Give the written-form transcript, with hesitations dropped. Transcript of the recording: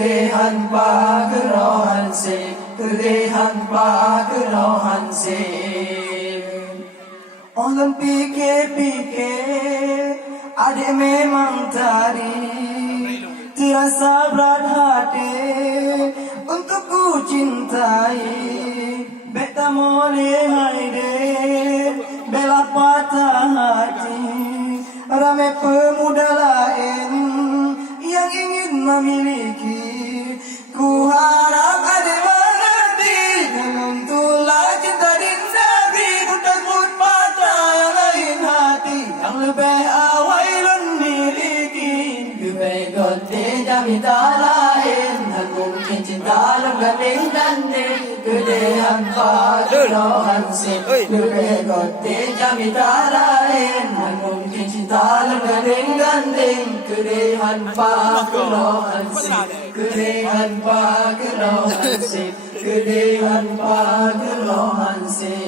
Kedehan pagerohan se, kedehan pagerohan se. Orang pikir-pikir, adik memang tadi terasa berat hati untuk ku cintai. Beta boleh haide, bela patah hati. Ramai pemuda lain yang ingin memiliki. Ku harap adik mengerti, dengan tulah cinta dinda beri. Ku takut patah yang lain hati, yang lebih awailun miliki. Lebih kote jamita lain, dan mungkin cinta lebih gandeng. Kedehan pagerohan se, lebih kote jamita lain, dan mungkin cinta lebih gandeng. Kedehan pagerohan se, kedehan pagerohan se, kedehan pagerohan se.